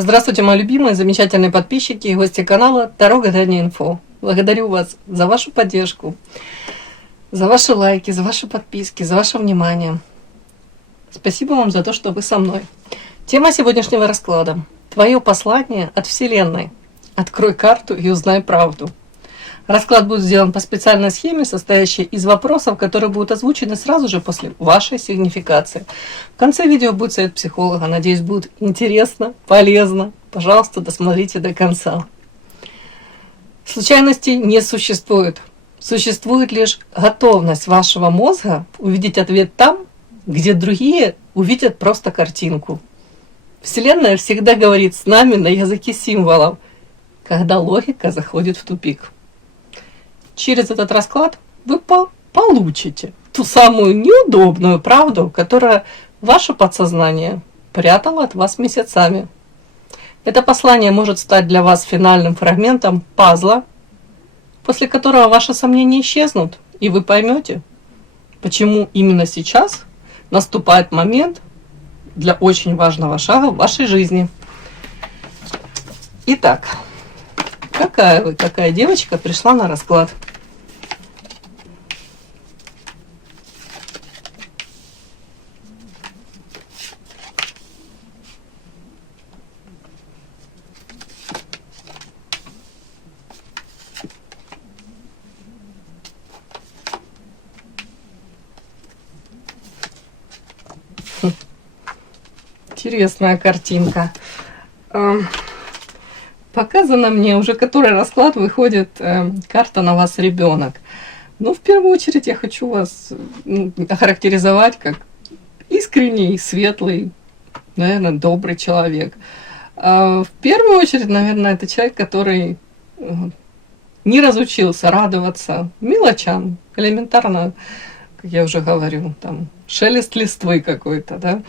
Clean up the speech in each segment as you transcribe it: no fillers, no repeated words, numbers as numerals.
Здравствуйте, мои любимые, замечательные подписчики и гости канала Таро Гадание Инфо. Благодарю вас за вашу поддержку, за ваши лайки, за ваши подписки, за ваше внимание. Спасибо вам за то, что вы со мной. Тема сегодняшнего расклада. Твое послание от Вселенной. Открой карту и узнай правду. Расклад будет сделан по специальной схеме, состоящей из вопросов, которые будут озвучены сразу же после вашей сигнификации. В конце видео будет совет психолога. Надеюсь, будет интересно, полезно. Пожалуйста, досмотрите до конца. Случайностей не существует. Существует лишь готовность вашего мозга увидеть ответ там, где другие увидят просто картинку. Вселенная всегда говорит с нами на языке символов, когда логика заходит в тупик. Через этот расклад вы получите ту самую неудобную правду, которая ваше подсознание прятало от вас месяцами. Это послание может стать для вас финальным фрагментом пазла, после которого ваши сомнения исчезнут, и вы поймете, почему именно сейчас наступает момент для очень важного шага в вашей жизни. Итак, какая девочка пришла на расклад? Интересная картинка. Показано мне уже который расклад выходит карта «На вас ребенок». Ну, в первую очередь я хочу вас охарактеризовать как искренний, светлый, наверное, добрый человек. В первую очередь, наверное, это человек, который не разучился радоваться мелочам, элементарно, как я уже говорю, там шелест листвы какой-то, да,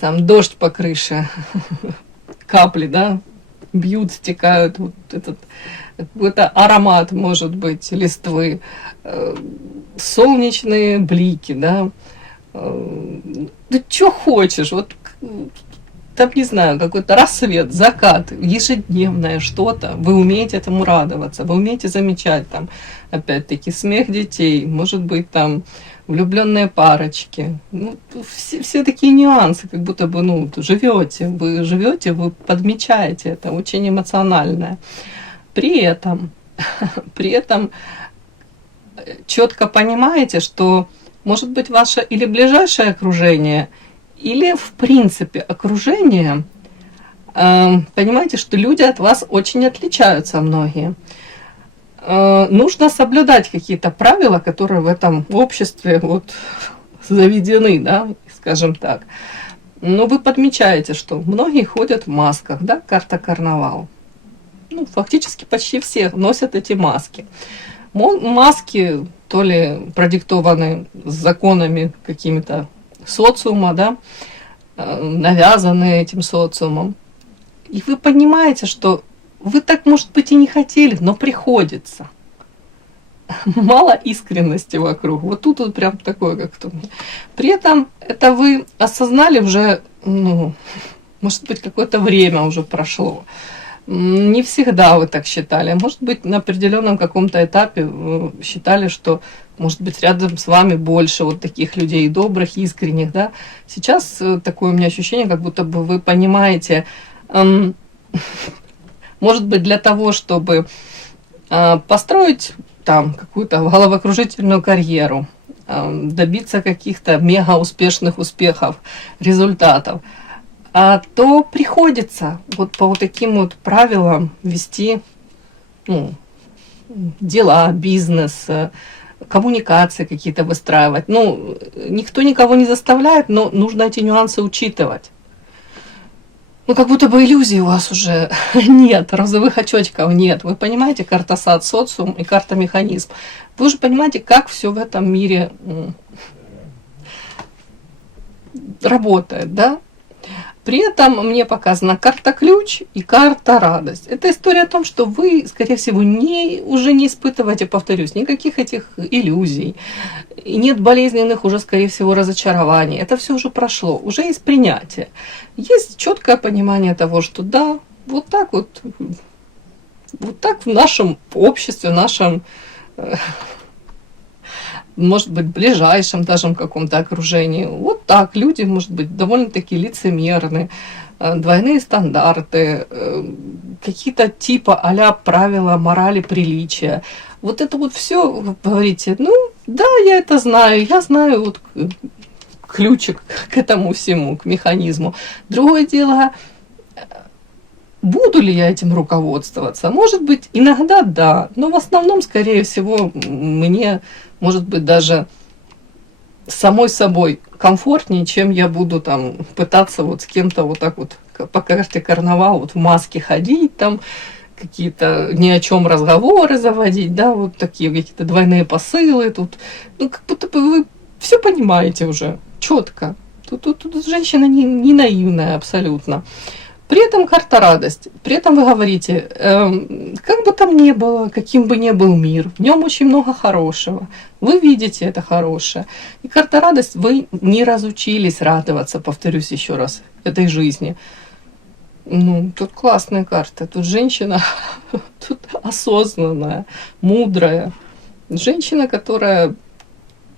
там дождь по крыше, капли, да, бьют, стекают, вот этот какой-то аромат, может быть, листвы, солнечные блики, да, да что хочешь, вот там, не знаю, какой-то рассвет, закат, ежедневное что-то, вы умеете этому радоваться, вы умеете замечать там, опять-таки, смех детей, может быть, там, влюбленные парочки, ну, все такие нюансы, как будто бы, ну, вы живете, вы подмечаете это, очень эмоциональное. При этом четко понимаете, что, может быть, ваше или ближайшее окружение, или, в принципе, окружение, понимаете, что люди от вас очень отличаются, многие. Нужно соблюдать какие-то правила, которые в этом обществе вот заведены, да, скажем так. Но вы подмечаете, что многие ходят в масках, да, карта карнавал. Ну, фактически почти все носят эти маски. Маски то ли продиктованы законами какими-то социума, да, навязанные этим социумом. И вы понимаете, что вы так, может быть, и не хотели, но приходится. Мало искренности вокруг. Вот тут вот прям такое как-то. При этом это вы осознали уже, ну, может быть, какое-то время уже прошло. Не всегда вы так считали. Может быть, на определенном каком-то этапе вы считали, что, может быть, рядом с вами больше вот таких людей добрых, искренних, да. Сейчас такое у меня ощущение, как будто бы вы понимаете, может быть, для того, чтобы построить там какую-то головокружительную карьеру, добиться каких-то мега успешных успехов, результатов, то приходится вот по вот таким вот правилам вести, ну, дела, бизнес, коммуникации какие-то выстраивать. Ну, никто никого не заставляет, но нужно эти нюансы учитывать. Ну, как будто бы иллюзий у вас уже нет, розовых очочков нет. Вы понимаете, карта сад, социум и карта механизм. Вы уже понимаете, как все в этом мире работает, да? При этом мне показана карта ключ и карта радость. Это история о том, что вы, скорее всего, уже не испытываете, повторюсь, никаких этих иллюзий. И нет болезненных уже, скорее всего, разочарований. Это все уже прошло, уже есть принятие. Есть четкое понимание того, что да, вот так в нашем обществе, в нашем, может быть, ближайшем даже каком-то окружении. Вот так люди, может быть, довольно-таки лицемерны, двойные стандарты, какие-то типа а-ля правила морали, приличия. Вот это вот все, вы говорите, ну, да, я это знаю, я знаю вот ключик к этому всему, к механизму. Другое дело, буду ли я этим руководствоваться? Может быть, иногда да, но в основном, скорее всего, мне, может быть, даже самой собой комфортнее, чем я буду там пытаться вот с кем-то вот так вот по карте карнавал вот в маске ходить, там какие-то ни о чем разговоры заводить, да, вот такие какие-то двойные посылы тут. Ну, как будто бы вы все понимаете уже четко. Тут женщина не наивная абсолютно. При этом карта радость. При этом вы говорите, как бы там ни было, каким бы ни был мир, в нем очень много хорошего. Вы видите это хорошее. И карта радость, вы не разучились радоваться, повторюсь еще раз, этой жизни. Ну, тут классная карта. Тут женщина, тут осознанная, мудрая. Женщина, которая,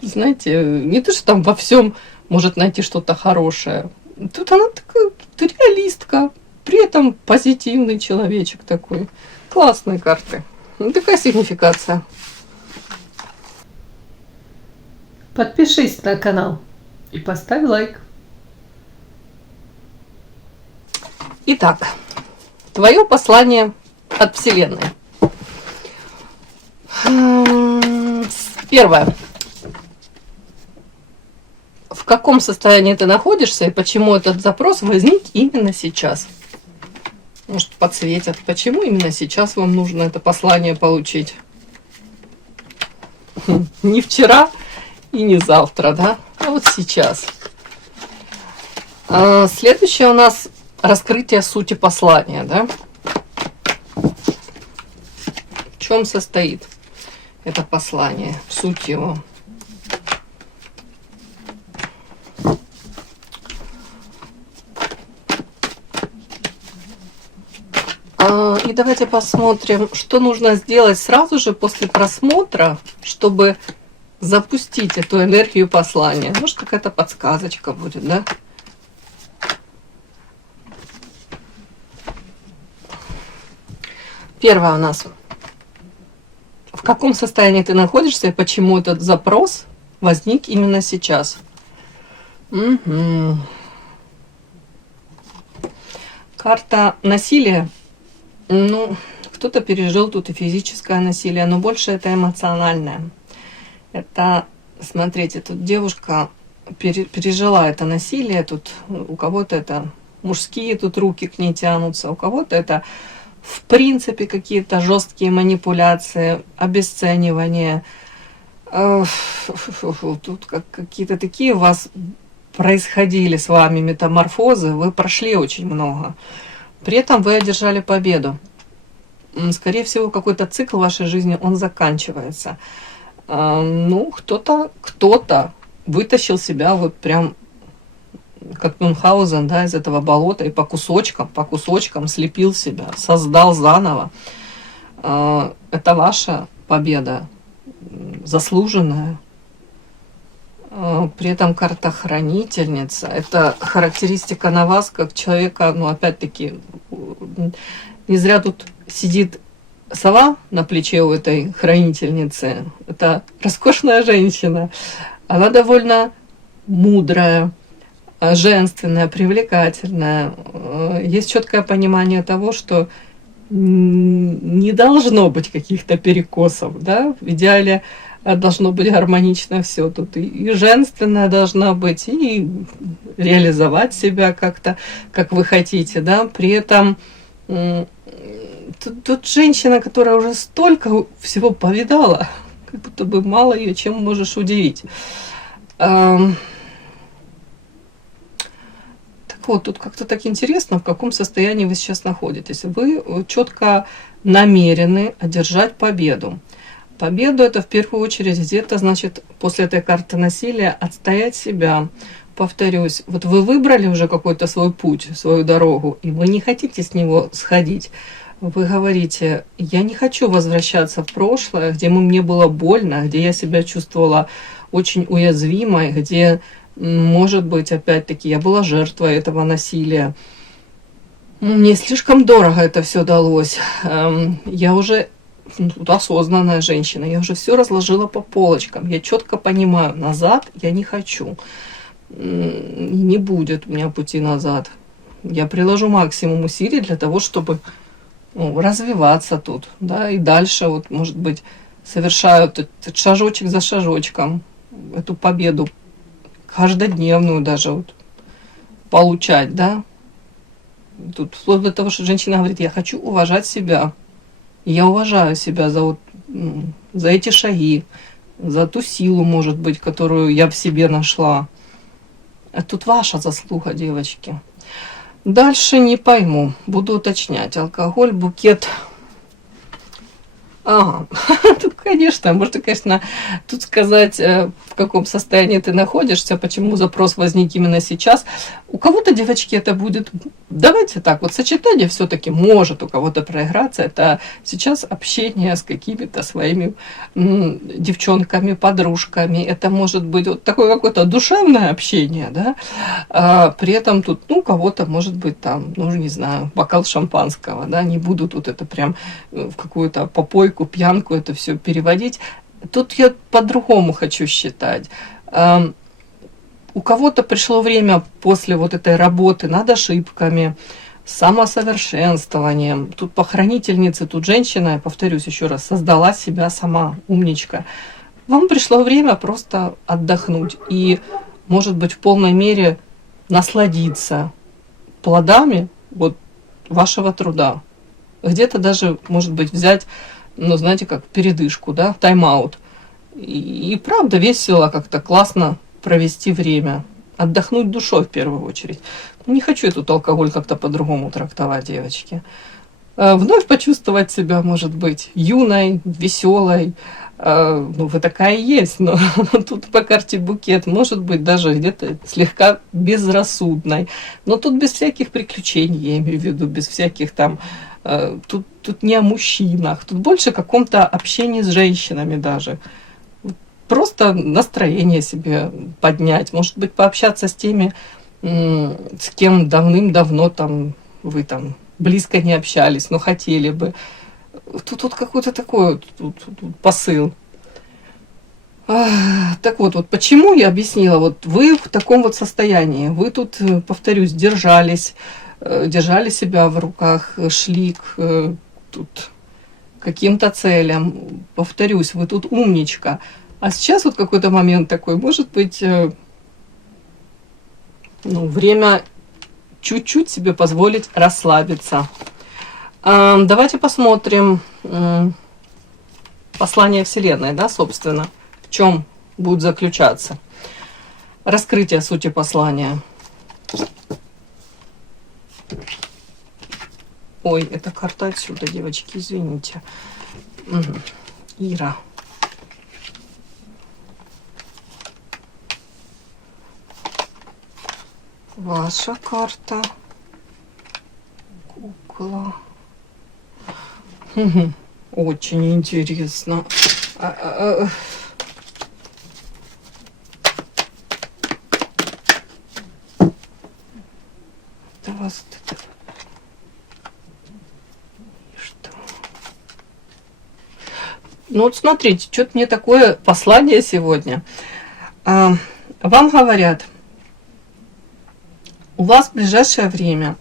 знаете, не то, что там во всем может найти что-то хорошее. Тут она такая реалистка, при этом позитивный человечек такой. Классные карты. Ну, такая сигнификация. Подпишись на канал и поставь лайк. Итак, твое послание от Вселенной. Первое. В каком состоянии ты находишься и почему этот запрос возник именно сейчас? Может, подсветят, почему именно сейчас вам нужно это послание получить? Не вчера и не завтра, да? А вот сейчас. Следующее у нас раскрытие сути послания, да? В чем состоит это послание, суть его? И давайте посмотрим, что нужно сделать сразу же после просмотра, чтобы запустить эту энергию послания. Может, какая-то подсказочка будет, да? Первое у нас. В каком состоянии ты находишься и почему этот запрос возник именно сейчас? Угу. Карта насилия. Ну, кто-то пережил тут и физическое насилие, но больше это эмоциональное. Это, смотрите, тут девушка пережила это насилие, тут у кого-то это мужские тут руки к ней тянутся, у кого-то это в принципе какие-то жесткие манипуляции, обесценивание. Тут какие-то такие у вас происходили с вами метаморфозы, вы прошли очень много. При этом вы одержали победу. Скорее всего, какой-то цикл в вашей жизни, он заканчивается. Ну, кто-то вытащил себя вот прям как Мюнхгаузен, да, из этого болота и по кусочкам слепил себя, создал заново. Это ваша победа, заслуженная. При этом карта хранительница. Это характеристика на вас, как человека, ну, опять-таки, не зря тут сидит сова на плече у этой хранительницы. Это роскошная женщина. Она довольно мудрая, женственная, привлекательная. Есть четкое понимание того, что не должно быть каких-то перекосов, да? В идеале должно быть гармонично все тут. И женственная должна быть, и реализовать себя как-то, как вы хотите, да? При этом тут женщина, которая уже столько всего повидала, как будто бы мало ее чем можешь удивить. Так вот, тут как-то так интересно, в каком состоянии вы сейчас находитесь. Вы четко намерены одержать победу. Победу это в первую очередь где-то, значит, после этой карты насилия отстоять себя. Повторюсь, вот вы выбрали уже какой-то свой путь, свою дорогу, и вы не хотите с него сходить. Вы говорите, я не хочу возвращаться в прошлое, где мне было больно, где я себя чувствовала очень уязвимой, где, может быть, опять-таки, я была жертвой этого насилия. Мне слишком дорого это все далось. Я уже осознанная женщина, я уже все разложила по полочкам. Я четко понимаю, назад я не хочу. Не будет у меня пути назад. Я приложу максимум усилий для того, чтобы развиваться тут, да, и дальше, вот, может быть, совершаю этот шажочек за шажочком, эту победу каждодневную даже вот, получать, да. Тут вплоть до того, что женщина говорит, я хочу уважать себя. И я уважаю себя за, вот, за эти шаги, за ту силу, может быть, которую я в себе нашла. А тут ваша заслуга, девочки. Дальше не пойму, буду уточнять. Алкоголь, букет. Ага, тут, конечно, можно, конечно, тут сказать, в каком состоянии ты находишься, почему запрос возник именно сейчас. У кого-то, девочки, это будет, давайте так, вот сочетание все-таки может у кого-то проиграться. Это сейчас общение с какими-то своими девчонками, подружками. Это может быть вот такое какое-то душевное общение, да. При этом тут, ну, у кого-то может быть там, ну, не знаю, бокал шампанского, да. Не буду тут это прям в какую-то попойку, пьянку это все переводить. Тут я по-другому хочу считать. У кого-то пришло время после вот этой работы над ошибками, самосовершенствованием. Тут похоронительница, тут женщина, я повторюсь еще раз, создала себя сама, умничка. Вам пришло время просто отдохнуть и, может быть, в полной мере насладиться плодами вот вашего труда. Где-то даже, может быть, взять, ну, знаете, как передышку, да, тайм-аут. И правда весело, как-то классно провести время. Отдохнуть душой в первую очередь. Не хочу этот алкоголь как-то по-другому трактовать, девочки. Вновь почувствовать себя, может быть, юной, веселой. Ну, вы такая и есть, но тут по карте букет, может быть, даже где-то слегка безрассудной. Но тут без всяких приключений, я имею в виду, без всяких там... Тут не о мужчинах, тут больше о каком-то общении с женщинами даже. Просто настроение себе поднять, может быть, пообщаться с теми, с кем давным-давно там вы там близко не общались, но хотели бы. Тут какой-то такой тут посыл. Так вот почему я объяснила, вот вы в таком вот состоянии, вы тут, повторюсь, держали себя в руках, шли к тут каким-то целям, повторюсь, вы тут умничка. А сейчас вот какой-то момент такой, может быть, ну, время чуть-чуть себе позволить расслабиться. Давайте посмотрим послание Вселенной, да, собственно, в чем будет заключаться. Раскрытие сути послания. Ой, это карта отсюда, девочки, извините. Ира. Ваша карта. Кукла. Очень интересно. Это вас... Что? Ну вот смотрите, что-то мне такое послание сегодня. Вам говорят, у вас в ближайшее время,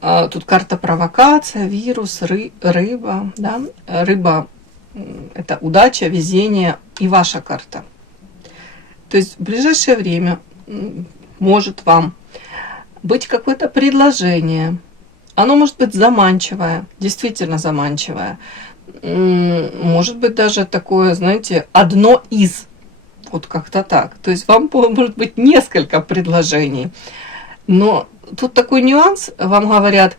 тут карта провокация, вирус, рыба, да? Рыба – это удача, везение и ваша карта. То есть в ближайшее время может вам быть какое-то предложение. Оно может быть заманчивое, действительно заманчивое. Может быть даже такое, знаете, одно из. Вот как-то так. То есть вам может быть несколько предложений. Но тут такой нюанс, вам говорят,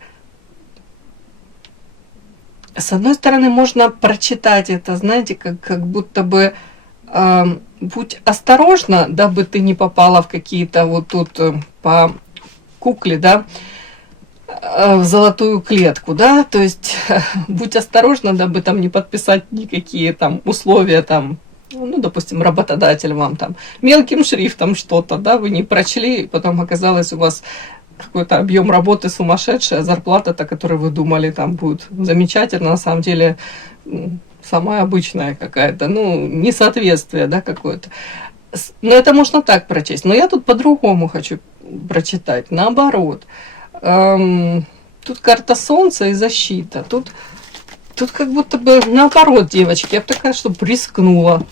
с одной стороны, можно прочитать это, знаете, как будто бы будь осторожна, дабы ты не попала в какие-то вот тут по кукле, да, в золотую клетку, да, то есть будь осторожна, дабы там не подписать никакие там условия там, ну, допустим, работодатель вам там мелким шрифтом что-то, да, вы не прочли, потом оказалось у вас какой-то объем работы сумасшедший, а зарплата-то, которую вы думали, там будет замечательно, на самом деле самая обычная какая-то, ну, несоответствие, да, какое-то. Но это можно так прочесть. Но я тут по-другому хочу прочитать, наоборот. Тут карта Солнца и защита. Тут как будто бы наоборот, девочки. Я бы такая, чтобы рискнула.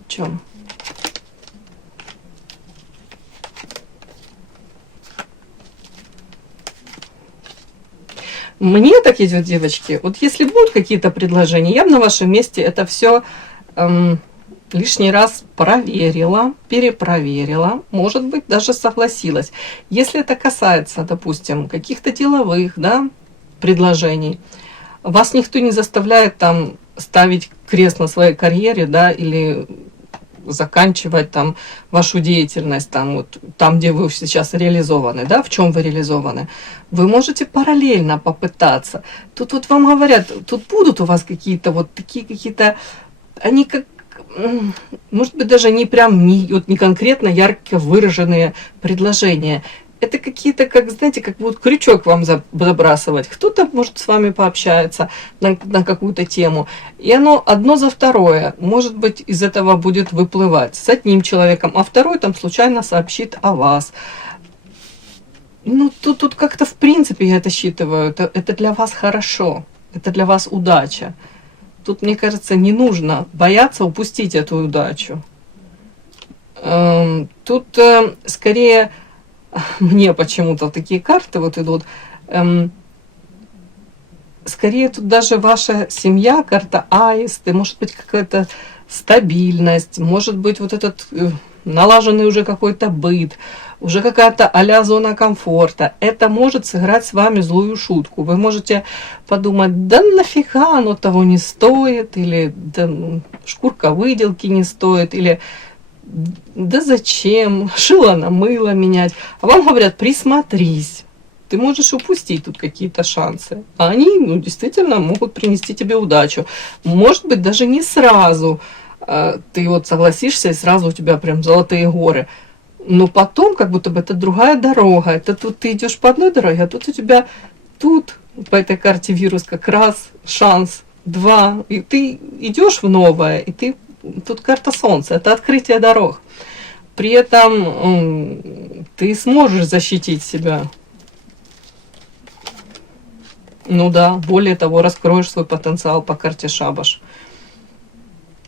В чем? Мне так идет, девочки. Вот если будут какие-то предложения, я бы на вашем месте это все лишний раз проверила, перепроверила, может быть, даже согласилась. Если это касается, допустим, каких-то деловых, да, предложений, вас никто не заставляет там ставить крест на своей карьере, да, или заканчивать там вашу деятельность там, вот, там, где вы сейчас реализованы, да, в чем вы реализованы, вы можете параллельно попытаться. Тут вот вам говорят, тут будут у вас какие-то вот такие какие-то, они как, может быть, даже не прям не конкретно ярко выраженные предложения. Это какие-то, как, знаете, как вот крючок вам забрасывать. Кто-то, может, с вами пообщается на какую-то тему. И оно одно за второе, может быть, из этого будет выплывать с одним человеком, а второй там случайно сообщит о вас. Ну, тут как-то, в принципе, я это считываю, это для вас хорошо, это для вас удача. Тут, мне кажется, не нужно бояться упустить эту удачу. Тут скорее... Мне почему-то такие карты вот идут. Скорее тут даже ваша семья, карта аисты, может быть какая-то стабильность, может быть вот этот налаженный уже какой-то быт, уже какая-то а-ля зона комфорта. Это может сыграть с вами злую шутку. Вы можете подумать, да нафига оно того не стоит, или да, шкурка выделки не стоит, или да зачем, шило на мыло менять. А вам говорят, присмотрись, ты можешь упустить тут какие-то шансы. А они, ну, действительно могут принести тебе удачу. Может быть, даже не сразу ты вот согласишься, и сразу у тебя прям золотые горы. Но потом, как будто бы это другая дорога. Это тут ты идешь по одной дороге, а тут у тебя тут по этой карте вирус как раз шанс, два. И ты идешь в новое, и ты тут карта Солнца, это открытие дорог. При этом ты сможешь защитить себя. Ну да, более того, раскроешь свой потенциал по карте Шабаш.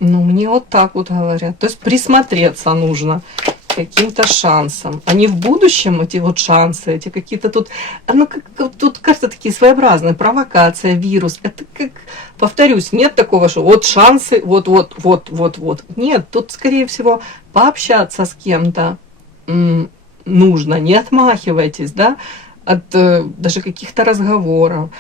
Ну, мне вот так вот говорят. То есть присмотреться нужно к каким-то шансам. Они в будущем, эти вот шансы, эти какие-то тут... Ну, тут карты такие своеобразные. Провокация, вирус. Это как... Повторюсь, нет такого, что вот шансы, вот. Нет, тут, скорее всего, пообщаться с кем-то нужно. Не отмахивайтесь, да, от даже каких-то разговоров.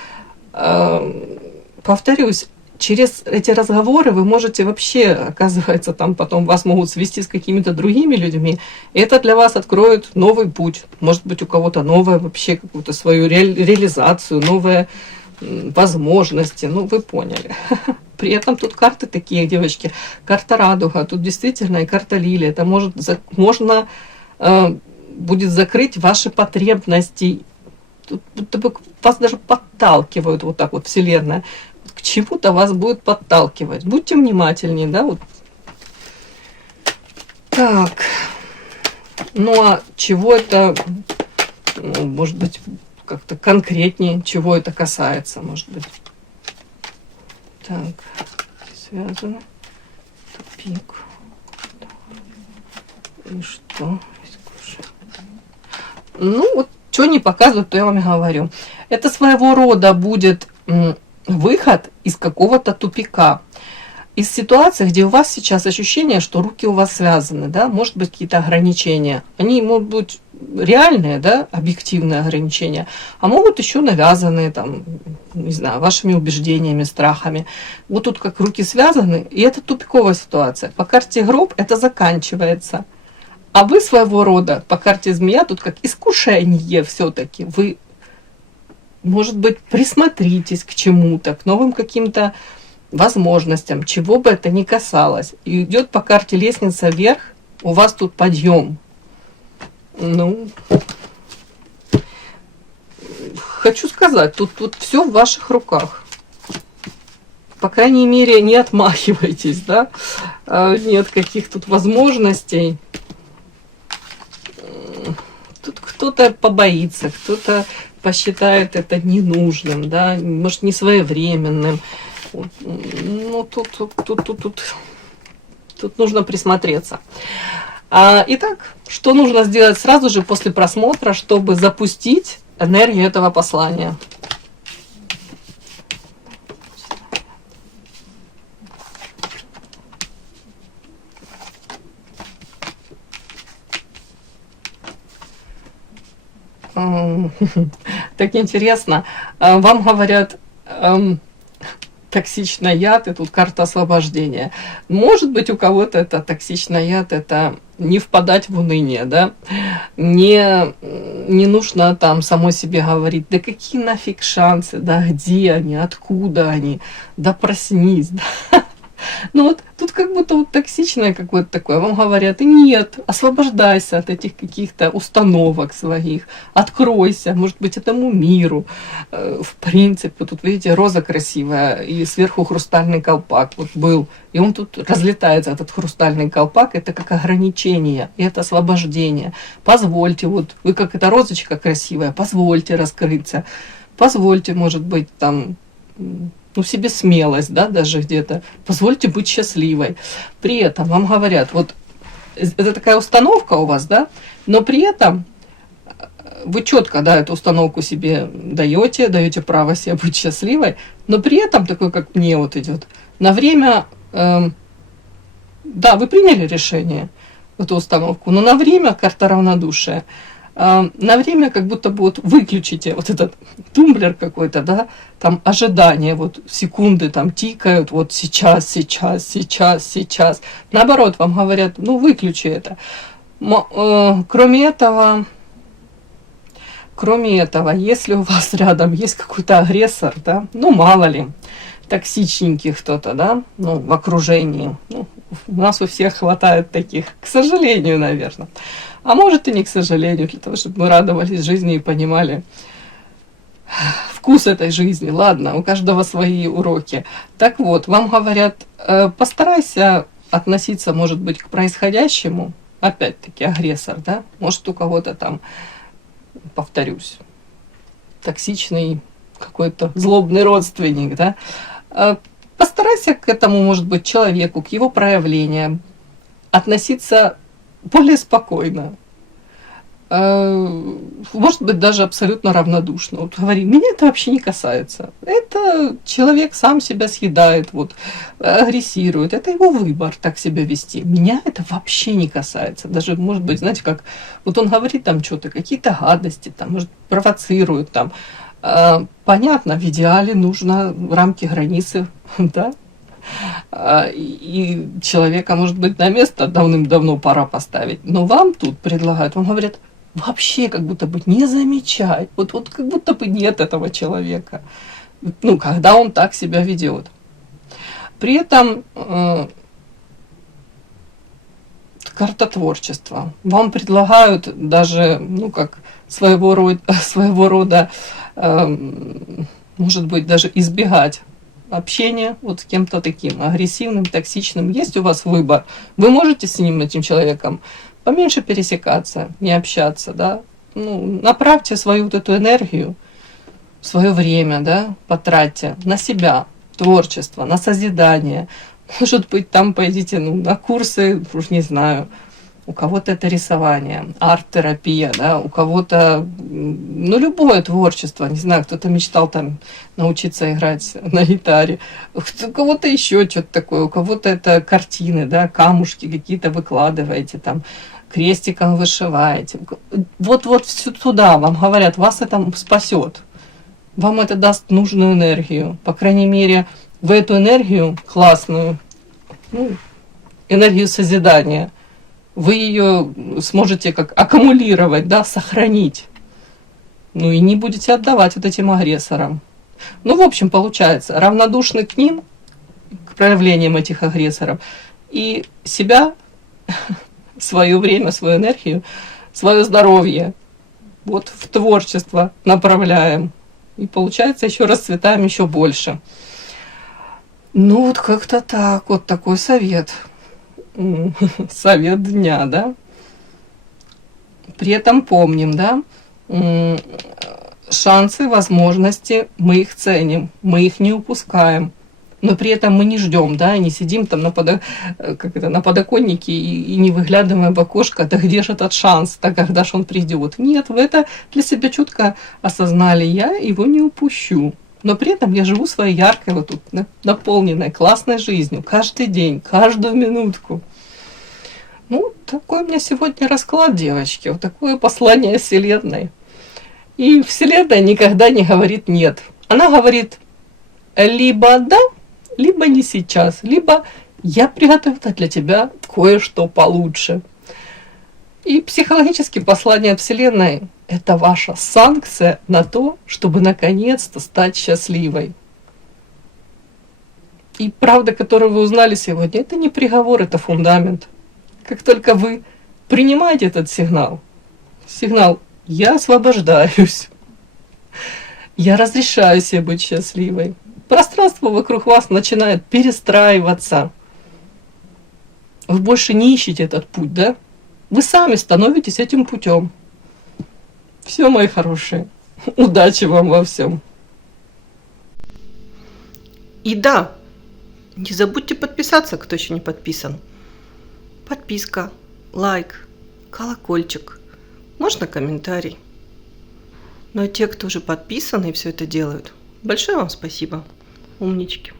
Повторюсь, через эти разговоры вы можете вообще, оказывается, там потом вас могут свести с какими-то другими людьми. И это для вас откроет новый путь. Может быть, у кого-то новое вообще какую-то свою реализацию, новые возможности. Ну, вы поняли. При этом тут карты такие, девочки. Карта радуга, тут действительно и карта лилия. Это можно будет закрыть ваши потребности. Тут будто бы вас даже подталкивают вот так вот Вселенная. К чему-то вас будет подталкивать. Будьте внимательнее, да, вот. Так. Ну, а чего это, ну, может быть, как-то конкретнее, чего это касается, может быть. Так, связано. Тупик. И что? Ну, вот, что не показывают, то я вам и говорю. Это своего рода будет выход из какого-то тупика. из ситуации, где у вас сейчас ощущение, что руки у вас связаны, да, может быть какие-то ограничения. Они могут быть реальные, да, объективные ограничения, а могут еще навязанные, там, не знаю, вашими убеждениями, страхами. Вот тут как руки связаны, и это тупиковая ситуация. По карте гроб это заканчивается. А вы своего рода, по карте змея, тут как искушение все-таки. Вы, может быть, присмотритесь к чему-то, к новым каким-то возможностям, чего бы это ни касалось. И идет по карте лестница вверх, у вас тут подъем. Ну, хочу сказать, тут все в ваших руках. По крайней мере, не отмахивайтесь, да, нет каких тут возможностей. Тут кто-то побоится, кто-то посчитает это ненужным, да, может, не своевременным. Ну, тут нужно присмотреться. Итак, что нужно сделать сразу же после просмотра, чтобы запустить энергию этого послания? Так интересно. Вам говорят... токсичный яд, и тут карта освобождения. Может быть, у кого-то это токсичный яд, это не впадать в уныние, да, не нужно там самой себе говорить, да какие нафиг шансы, да, где они, откуда они, да проснись, да. Ну вот тут как будто вот токсичное какое-то такое. Вам говорят, нет, освобождайся от этих каких-то установок своих, откройся, может быть, этому миру. В принципе, тут, видите, роза красивая, и сверху хрустальный колпак вот был. И он тут разлетается, этот хрустальный колпак, это как ограничение, и это освобождение. Позвольте, вот вы как эта розочка красивая, позвольте раскрыться, позвольте, может быть, там... ну, в себе смелость, да, даже где-то. Позвольте быть счастливой. При этом вам говорят, вот это такая установка у вас, да, но при этом вы четко, да, эту установку себе даете право себе быть счастливой, но при этом, такой, как мне вот идет, на время, да, вы приняли решение, эту установку, но на время карта равнодушия, на время как будто бы вот выключите вот этот тумблер какой-то, да, там ожидание, вот секунды там тикают, вот сейчас. Наоборот, вам говорят, ну выключи это. Кроме этого, если у вас рядом есть какой-то агрессор, да, ну мало ли, токсичненький кто-то, да, ну в окружении, ну, у нас у всех хватает таких, к сожалению, наверное. А может и не к сожалению, для того, чтобы мы радовались жизни и понимали вкус этой жизни. Ладно, у каждого свои уроки. Так вот, вам говорят, постарайся относиться, может быть, к происходящему. Опять-таки агрессор, да? Может, у кого-то там, повторюсь, токсичный какой-то злобный родственник, да? Постарайся к этому, может быть, человеку, к его проявлениям относиться более спокойно, может быть, даже абсолютно равнодушно. Вот говори, меня это вообще не касается. Это человек сам себя съедает, вот, агрессирует. Это его выбор так себя вести. Меня это вообще не касается. Даже, может быть, знаете, как вот он говорит там что-то, какие-то гадости, там, может, провоцирует там. Понятно, в идеале нужно в рамки границы, да, и человека, может быть, на место давным-давно пора поставить. Но вам тут предлагают, вам говорят, вообще как будто бы не замечать. Вот как будто бы нет этого человека. Ну, когда он так себя ведет. При этом карта творчества. Вам предлагают даже, ну, как своего рода, может быть, даже избегать общение вот с кем-то таким агрессивным, токсичным. Есть у вас выбор. Вы можете с ним, этим человеком, поменьше пересекаться, не общаться, да. Ну, направьте свою вот эту энергию, свое время, да, потратьте на себя, творчество, на созидание. Может быть, там пойдите, ну, на курсы, уж не знаю, у кого-то это рисование, арт-терапия, да, у кого-то ну, любое творчество, не знаю, кто-то мечтал там научиться играть на гитаре, у кого-то еще что-то такое, у кого-то это картины, да, камушки какие-то выкладываете, там, крестиком вышиваете. Вот все туда, вам говорят, вас это спасет, вам это даст нужную энергию, по крайней мере, в эту энергию классную, ну, энергию созидания, вы ее сможете как аккумулировать, да, сохранить. Ну и не будете отдавать вот этим агрессорам. Ну, в общем, получается, равнодушны к ним, к проявлениям этих агрессоров, и себя, свое время, свою энергию, свое здоровье вот в творчество направляем. И получается, еще расцветаем еще больше. Ну, вот как-то так, вот такой совет. Совет дня, да. При этом помним, да, шансы, возможности, мы их ценим, мы их не упускаем. Но при этом мы не ждем, да, и не сидим там на подоконнике и не выглядываем в окошко, да где же этот шанс-то, когда же он придет. Нет, вы это для себя четко осознали, я его не упущу. Но при этом я живу своей яркой, вот тут, наполненной, классной жизнью, каждый день, каждую минутку. Ну, такой у меня сегодня расклад, девочки, вот такое послание Вселенной. И Вселенная никогда не говорит «нет». Она говорит либо «да», либо «не сейчас», либо «я приготовила для тебя кое-что получше». И психологические послания от Вселенной – это ваша санкция на то, чтобы наконец-то стать счастливой. И правда, которую вы узнали сегодня, это не приговор, это фундамент. Как только вы принимаете этот сигнал «я освобождаюсь», «я разрешаю себе быть счастливой», пространство вокруг вас начинает перестраиваться. Вы больше не ищете этот путь, да? Вы сами становитесь этим путем. Все, мои хорошие, удачи вам во всем. И да, не забудьте подписаться, кто еще не подписан. Подписка, лайк, колокольчик, можно комментарий. Но те, кто уже подписаны и все это делают, большое вам спасибо, умнички.